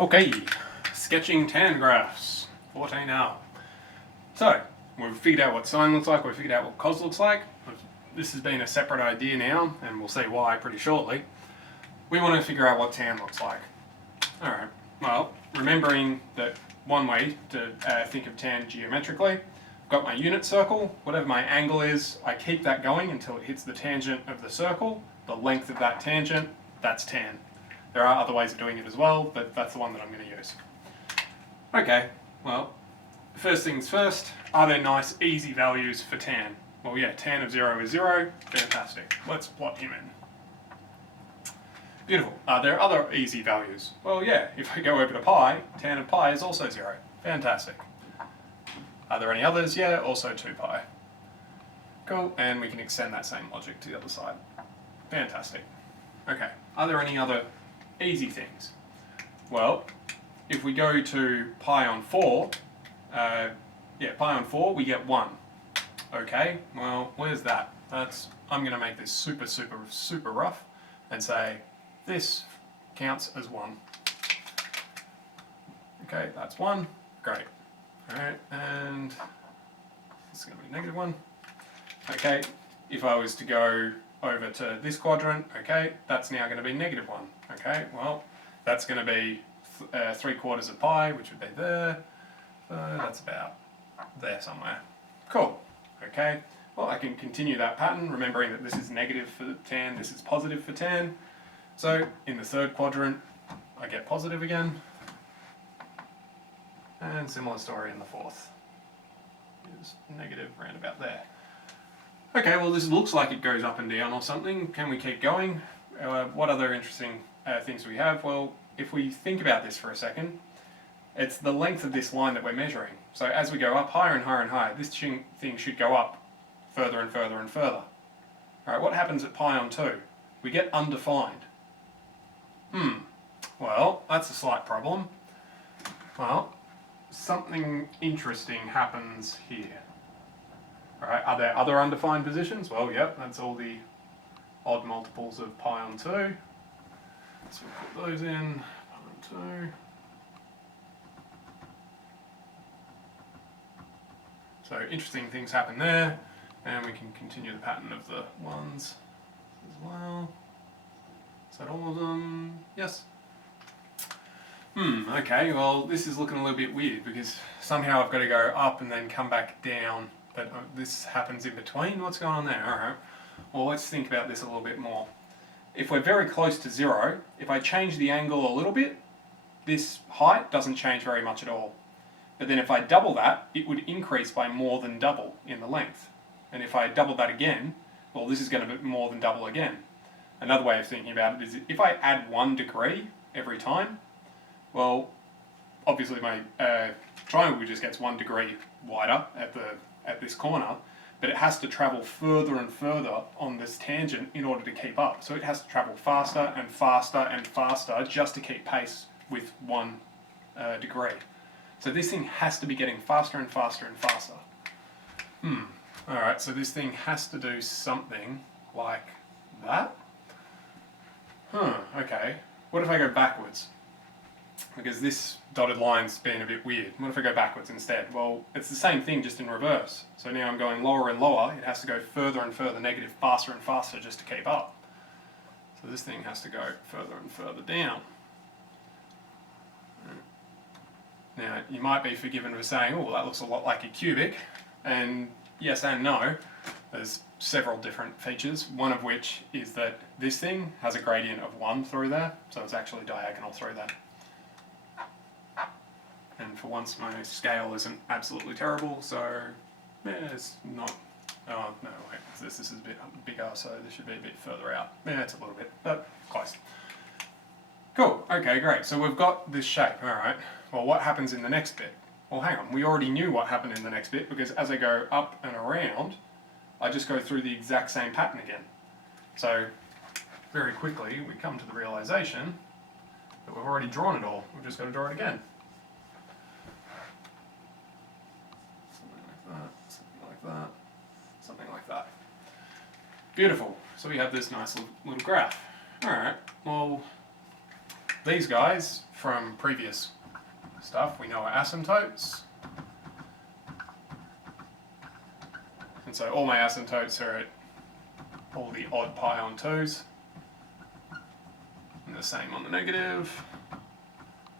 Okay, sketching tan graphs, 14R. So, we've figured out what sine looks like, we've figured out what cos looks like. This has been a separate idea now, and we'll see why pretty shortly. We want to figure out what tan looks like. Alright, well, remembering that one way to think of tan geometrically, I've got my unit circle, whatever my angle is, I keep that going until it hits the tangent of the circle, the length of that tangent, that's tan. There are other ways of doing it as well, but that's the one that I'm going to use. Okay, well, first things first, are there nice easy values for tan? Well yeah, tan of 0 is 0, fantastic. Let's plot him in. Beautiful. Are there other easy values? Well yeah, if I go over to pi, tan of pi is also 0, fantastic. Are there any others? Yeah, also 2 pi. Cool, and we can extend that same logic to the other side. Fantastic. Okay, are there any other easy things? Well, if we go to pi on 4, pi on 4, we get 1. Okay, well, where's that? I'm going to make this super rough and say this counts as 1. Okay, that's 1. Great. Alright, and it's going to be negative 1. Okay, if I was to go over to this quadrant, okay, that's now going to be negative 1. Okay, well, that's going to be 3/4 of pi, which would be there. So that's about there somewhere. Cool. Okay, well, I can continue that pattern, remembering that this is negative for tan, this is positive for tan. So in the third quadrant, I get positive again. And similar story in the fourth. Is negative round about there. Okay, well this looks like it goes up and down or something. Can we keep going? What other interesting things do we have? Well, if we think about this for a second, it's the length of this line that we're measuring. So as we go up higher and higher and higher, this thing should go up further and further and further. Alright, what happens at pi on 2? We get undefined. Well, that's a slight problem. Well, something interesting happens here. Alright, are there other undefined positions? Well, yep, that's all the odd multiples of pi on 2. So we'll put those in, pi on 2. So interesting things happen there, and we can continue the pattern of the ones as well. Is that all of them? Yes. Okay, well this is looking a little bit weird because somehow I've got to go up and then come back down, but this happens in between. What's going on there? Alright, well let's think about this a little bit more. If we're very close to 0, if I change the angle a little bit, this height doesn't change very much at all. But then if I double that, it would increase by more than double in the length. And if I double that again, well this is going to be more than double again. Another way of thinking about it is if I add 1 degree every time, well, obviously my triangle just gets 1 degree wider at this corner, but it has to travel further and further on this tangent in order to keep up. So it has to travel faster and faster and faster just to keep pace with 1 degree. So this thing has to be getting faster and faster and faster. Alright, so this thing has to do something like that. Okay. What if I go backwards? Because this dotted line's been a bit weird. What if I go backwards instead? Well, it's the same thing, just in reverse. So now I'm going lower and lower. It has to go further and further negative, faster and faster just to keep up. So this thing has to go further and further down. Now, you might be forgiven for saying, oh, well, that looks a lot like a cubic. And yes and no. There's several different features, one of which is that this thing has a gradient of 1 through there, so it's actually diagonal through there. And for once my scale isn't absolutely terrible, so yeah, it's not, oh no wait, this is a bit bigger, so this should be a bit further out. Yeah, it's a little bit, but close. Cool, okay great, so we've got this shape, alright. Well what happens in the next bit? Well hang on, we already knew what happened in the next bit because as I go up and around, I just go through the exact same pattern again. So very quickly we come to the realization that we've already drawn it all, we've just got to draw it again. Something like that, something like that. Beautiful, so we have this nice little graph. Alright, well these guys from previous stuff we know are asymptotes. And so all my asymptotes are at all the odd pi on 2s. And the same on the negative.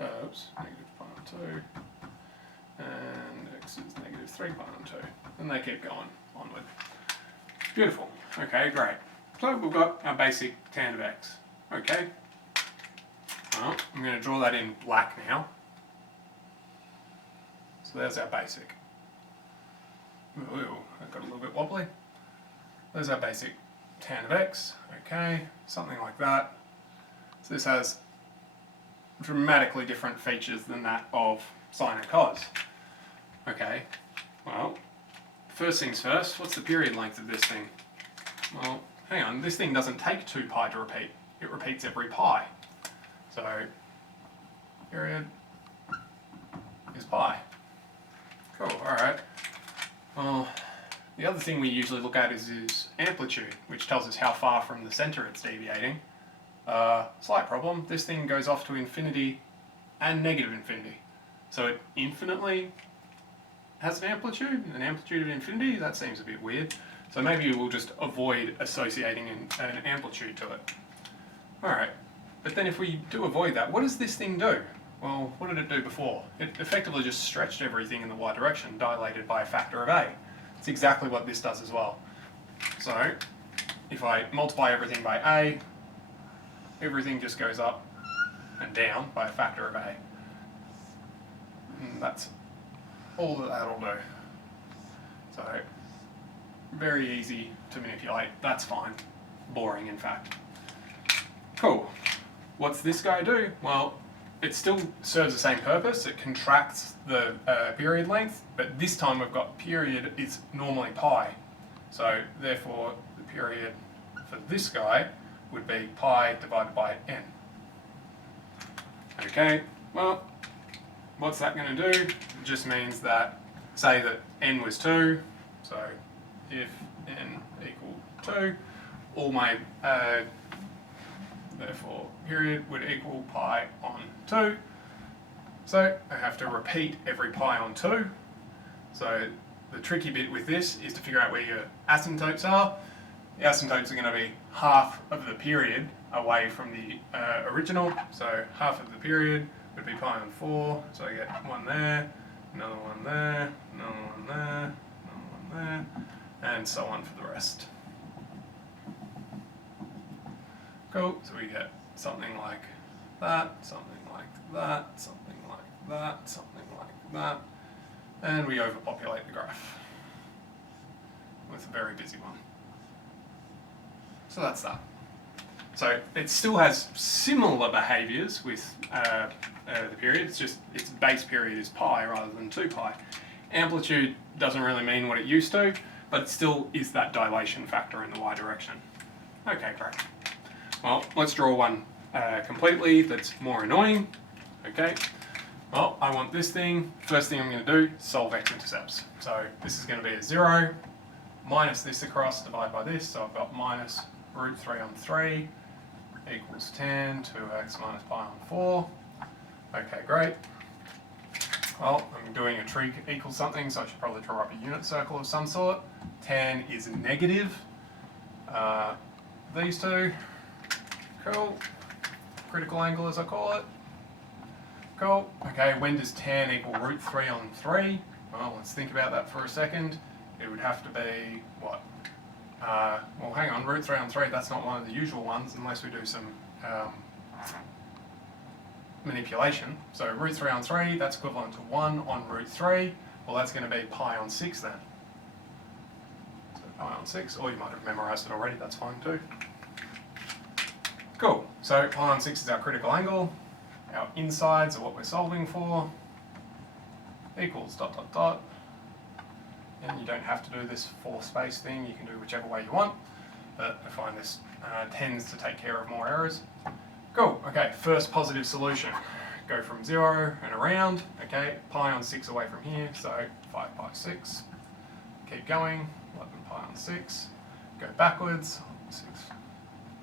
Oops, negative pi on 2. And x is negative 3 pi on 2. And they keep going onward. Beautiful. Okay, great. So we've got our basic tan of x. Okay. Well, I'm going to draw that in black now. So there's our basic. Ooh, that got a little bit wobbly. There's our basic tan of x. Okay, something like that. So this has dramatically different features than that of sine and cos. Okay, well, first things first, what's the period length of this thing? Well, hang on, this thing doesn't take 2 pi to repeat. It repeats every pi. So, period is pi. Cool, alright. Well, the other thing we usually look at is amplitude, which tells us how far from the centre it's deviating. Slight problem, this thing goes off to infinity and negative infinity. So it infinitely has an amplitude of infinity? That seems a bit weird. So maybe we'll just avoid associating an amplitude to it. Alright, but then if we do avoid that, what does this thing do? Well, what did it do before? It effectively just stretched everything in the y direction, dilated by a factor of a. It's exactly what this does as well. So, if I multiply everything by a, everything just goes up and down by a factor of a. And that's all that that'll do. So, very easy to manipulate. That's fine. Boring, in fact. Cool. What's this guy do? Well, it still serves the same purpose. It contracts the period length, but this time we've got period is normally pi. So therefore the period for this guy would be pi divided by n. Okay, well, what's that going to do? It just means that, say that n was 2, so if n equal 2, all my therefore period would equal pi on 2. So I have to repeat every pi on 2. So the tricky bit with this is to figure out where your asymptotes are. The asymptotes are going to be half of the period away from the original. So half of the period would be pi on 4. So I get one there, another one there, another one there, another one there, and so on for the rest. Cool, so we get something like that, something like that, something like that, something like that, and we overpopulate the graph with a very busy one. So that's that. So it still has similar behaviours with the period, it's just its base period is pi rather than 2 pi. Amplitude doesn't really mean what it used to, but it still is that dilation factor in the y direction. Okay, great. Well, let's draw one completely that's more annoying. Okay, well, I want this thing. First thing I'm going to do, solve x-intercepts. So this is going to be a 0, minus this across, divide by this. So I've got minus root 3 on 3 equals tan 2x minus pi on 4. Okay, great. Well, I'm doing a trig equals something, so I should probably draw up a unit circle of some sort. Tan is negative. These two. Cool. Critical angle as I call it. Cool. Okay, when does tan equal root 3 on 3? Well, let's think about that for a second. It would have to be, what? Well, hang on, root 3 on 3, that's not one of the usual ones unless we do some manipulation. So root 3 on 3, that's equivalent to 1 on root 3. Well, that's going to be pi on 6 then. So pi on 6, or you might have memorised it already, that's fine too. Cool, so pi on 6 is our critical angle. Our insides are what we're solving for. Equals ... And you don't have to do this 4 space thing, you can do whichever way you want. But I find this tends to take care of more errors. Cool, okay, first positive solution. Go from 0 and around, okay, pi on 6 away from here, so 5 pi 6. Keep going, 11 pi on 6. Go backwards, 6.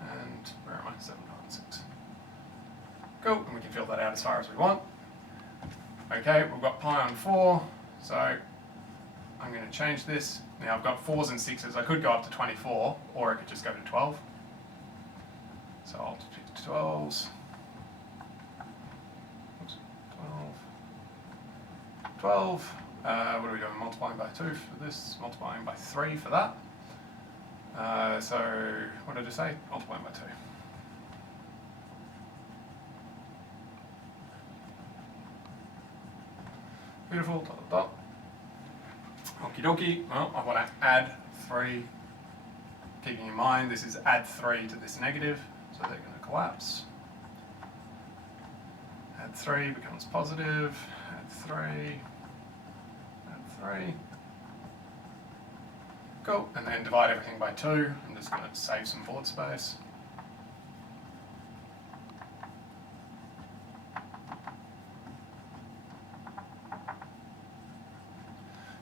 And where am I? 7 pi on 6. Cool, and we can fill that out as far as we want. Okay, we've got pi on 4, so I'm going to change this. Now I've got 4s and 6s. I could go up to 24, or I could just go to 12. So I'll pick 12s. Oops, 12. 12. What are we doing? Multiplying by 2 for this, multiplying by 3 for that. So, what did I say? Multiplying by 2. Beautiful, dot, dot, dot. Okie dokie. Well, I want to add 3. Keeping in mind, this is add 3 to this negative, so they're going to collapse. Add 3 becomes positive. Add 3. Add 3. Cool. And then divide everything by 2. I'm just going to save some board space.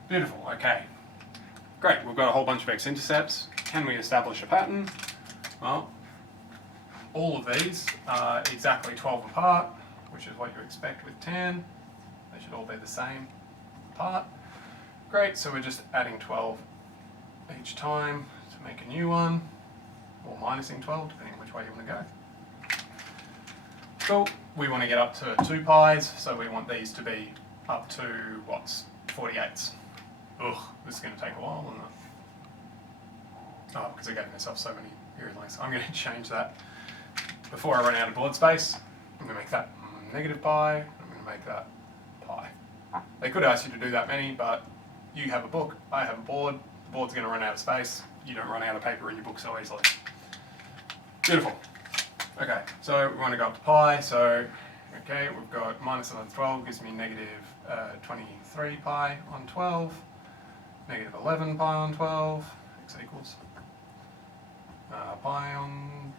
Beautiful, okay. Great, we've got a whole bunch of x-intercepts. Can we establish a pattern? Well, all of these are exactly 12 apart, which is what you expect with tan. They should all be the same apart. Great, so we're just adding 12 each time to make a new one, or minusing 12, depending which way you want to go. Cool, we want to get up to 2 pi's, so we want these to be up to, what's 48s. Ugh, this is going to take a while, isn't it? Oh, because I gave myself so many period lengths. I'm going to change that. Before I run out of board space, I'm going to make that negative pi, I'm going to make that pi. They could ask you to do that many, but you have a book, I have a board, the board's going to run out of space, you don't run out of paper in your book so easily. Beautiful. Okay, so we want to go up to pi, so, okay, we've got minus 12 gives me negative 23 pi on 12, negative 11 pi on 12, x equals pi on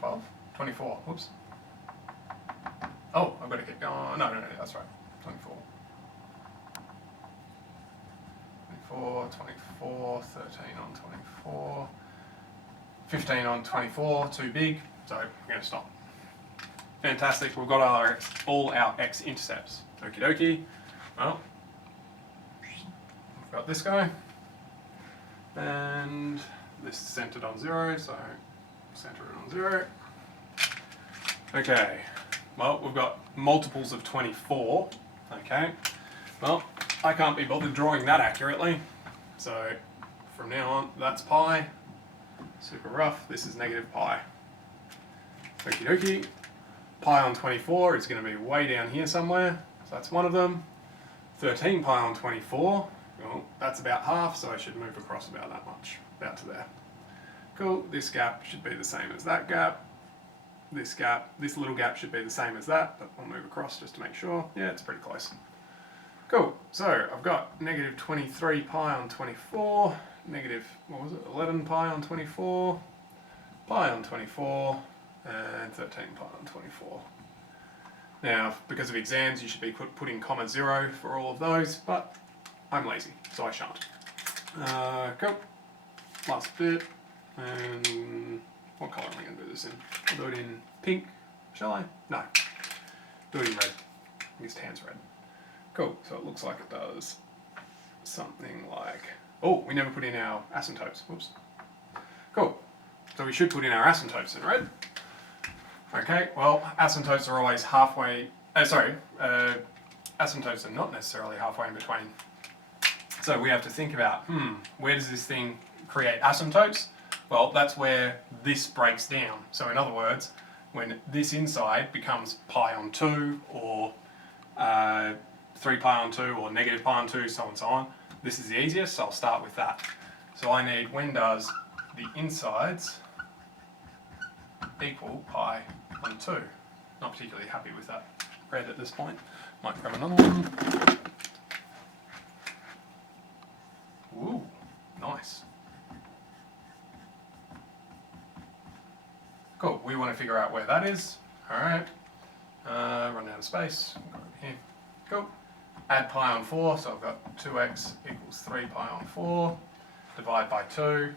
12, 24, whoops. Oh, I've got to keep going, no, that's right, 24. 24, 24, 13 on 24, 15 on 24, too big, so we're going to stop. Fantastic, we've got all our x-intercepts. Okie dokie. Well, we've got this guy, and this is centered on 0, so center it on 0. Okay, well, we've got multiples of 24, okay. Well, I can't be bothered drawing that accurately, so from now on, that's pi, super rough, this is negative pi. Okie dokie. Pi on 24 is going to be way down here somewhere, so that's one of them. 13 pi on 24, well, that's about half, so I should move across about that much, about to there. Cool, this gap should be the same as that gap. This little gap should be the same as that, but I'll move across just to make sure. Yeah, it's pretty close. Cool, so I've got negative 23 pi on 24, negative, 11 pi on 24, pi on 24, and 13 pi on 24. Now, because of exams, you should be putting comma 0 for all of those, but I'm lazy, so I shan't. Cool. Last bit, and what colour am I going to do this in? I'll do it in pink, shall I? No. Do it in red. This tan's red. Cool, so it looks like it does something like... Oh, we never put in our asymptotes. Whoops. Cool. So we should put in our asymptotes in red. Okay, well, asymptotes are always halfway... asymptotes are not necessarily halfway in between. So we have to think about, where does this thing create asymptotes? Well, that's where this breaks down. So in other words, when this inside becomes pi on 2, or 3 pi on 2, or negative pi on 2, so on and so on, this is the easiest, so I'll start with that. So I need, when does the insides equal pi on 2? Not particularly happy with that red at this point. Might grab another one. Ooh, nice. Cool, we want to figure out where that is. Alright, run out of space, go over here. Cool. Add pi on 4, so I've got 2x equals 3 pi on 4. Divide by 2.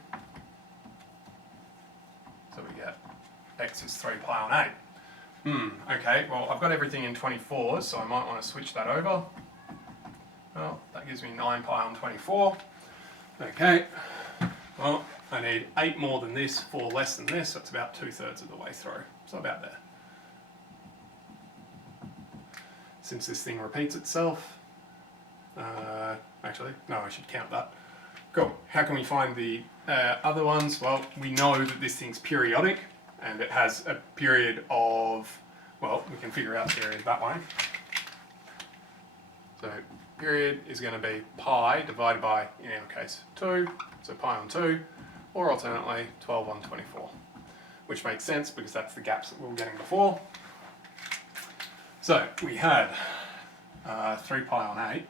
So we get x is 3 pi on 8. Okay, well I've got everything in 24s, so I might want to switch that over. Well, that gives me 9 pi on 24. Okay, well I need 8 more than this, 4 less than this, so it's about 2/3 of the way through. So about there. Since this thing repeats itself, actually, no, I should count that. Cool. How can we find the other ones? Well, we know that this thing's periodic, and it has a period of, well, we can figure out period that way. So period is going to be pi divided by, in our case, 2, so pi on 2, or alternately 12 on 24, which makes sense because that's the gaps that we were getting before. So we had 3 pi on 8.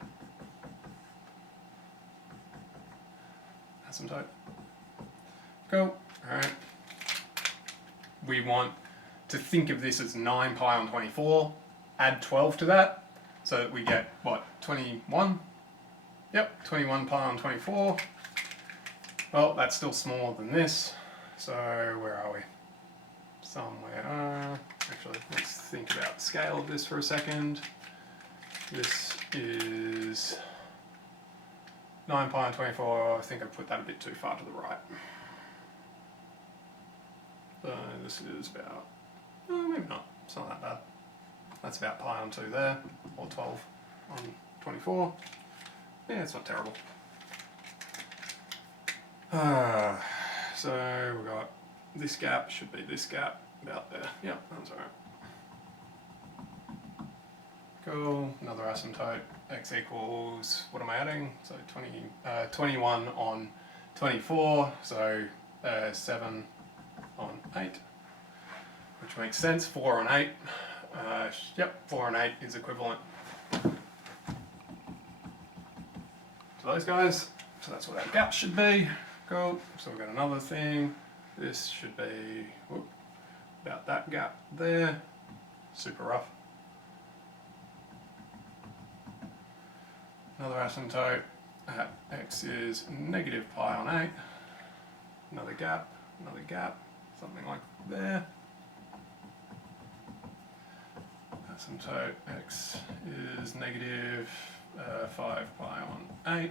Asymptote. Cool. Alright. We want to think of this as 9 pi on 24, add 12 to that, so that we get, what, 21? Yep, 21 pi on 24. Well, that's still smaller than this, so where are we? Somewhere, actually, let's think about the scale of this for a second. This is 9 pi on 24, I think I put that a bit too far to the right. So this is about, maybe not, it's not that bad. That's about pi on 2 there, or 12 on 24. Yeah, it's not terrible. So we've got this gap, should be this gap, about there. Yep, that's alright. Cool, another asymptote, x equals, what am I adding? So 21 on 24, so 7 on 8, which makes sense, 4 on 8. Yep, 4 on 8 is equivalent to those guys, so that's what our gap should be. Cool, so we've got another thing, this should be about that gap there, super rough. Another asymptote at x is negative pi on 8, another gap, something like there. Asymptote x is negative 5 pi on 8.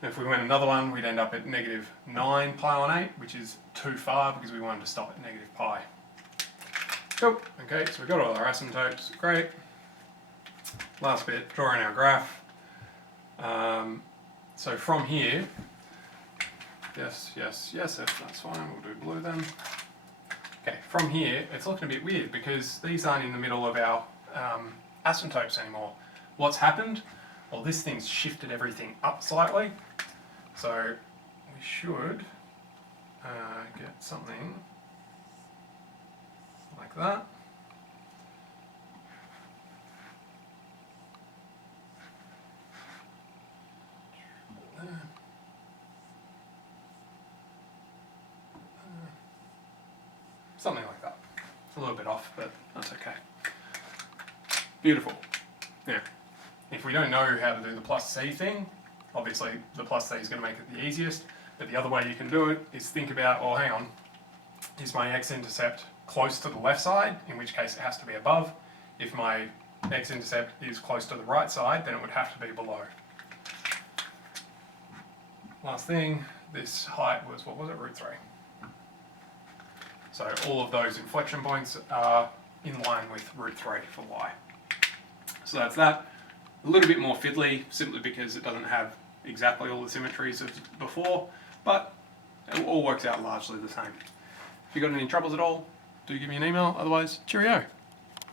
And if we went another one, we'd end up at negative 9 pi on 8, which is too far because we wanted to stop at negative pi. Cool. Okay, so we've got all our asymptotes. Great. Last bit, drawing our graph. So from here, yes, that's fine, we'll do blue then. Okay, from here, it's looking a bit weird because these aren't in the middle of our asymptotes anymore. What's happened? Well, this thing's shifted everything up slightly. So we should get something like that. Something like that. It's a little bit off, but that's okay. Beautiful. Now, if we don't know how to do the plus C thing, obviously the plus C is going to make it the easiest, but the other way you can do it is think about, oh hang on, is my x-intercept close to the left side, in which case it has to be above. If my x-intercept is close to the right side, then it would have to be below. Last thing, this height was, what was it, root 3. So all of those inflection points are in line with root 3 for y. So that's that. A little bit more fiddly, simply because it doesn't have exactly all the symmetries of before, but it all works out largely the same. If you've got any troubles at all, do give me an email, otherwise, cheerio.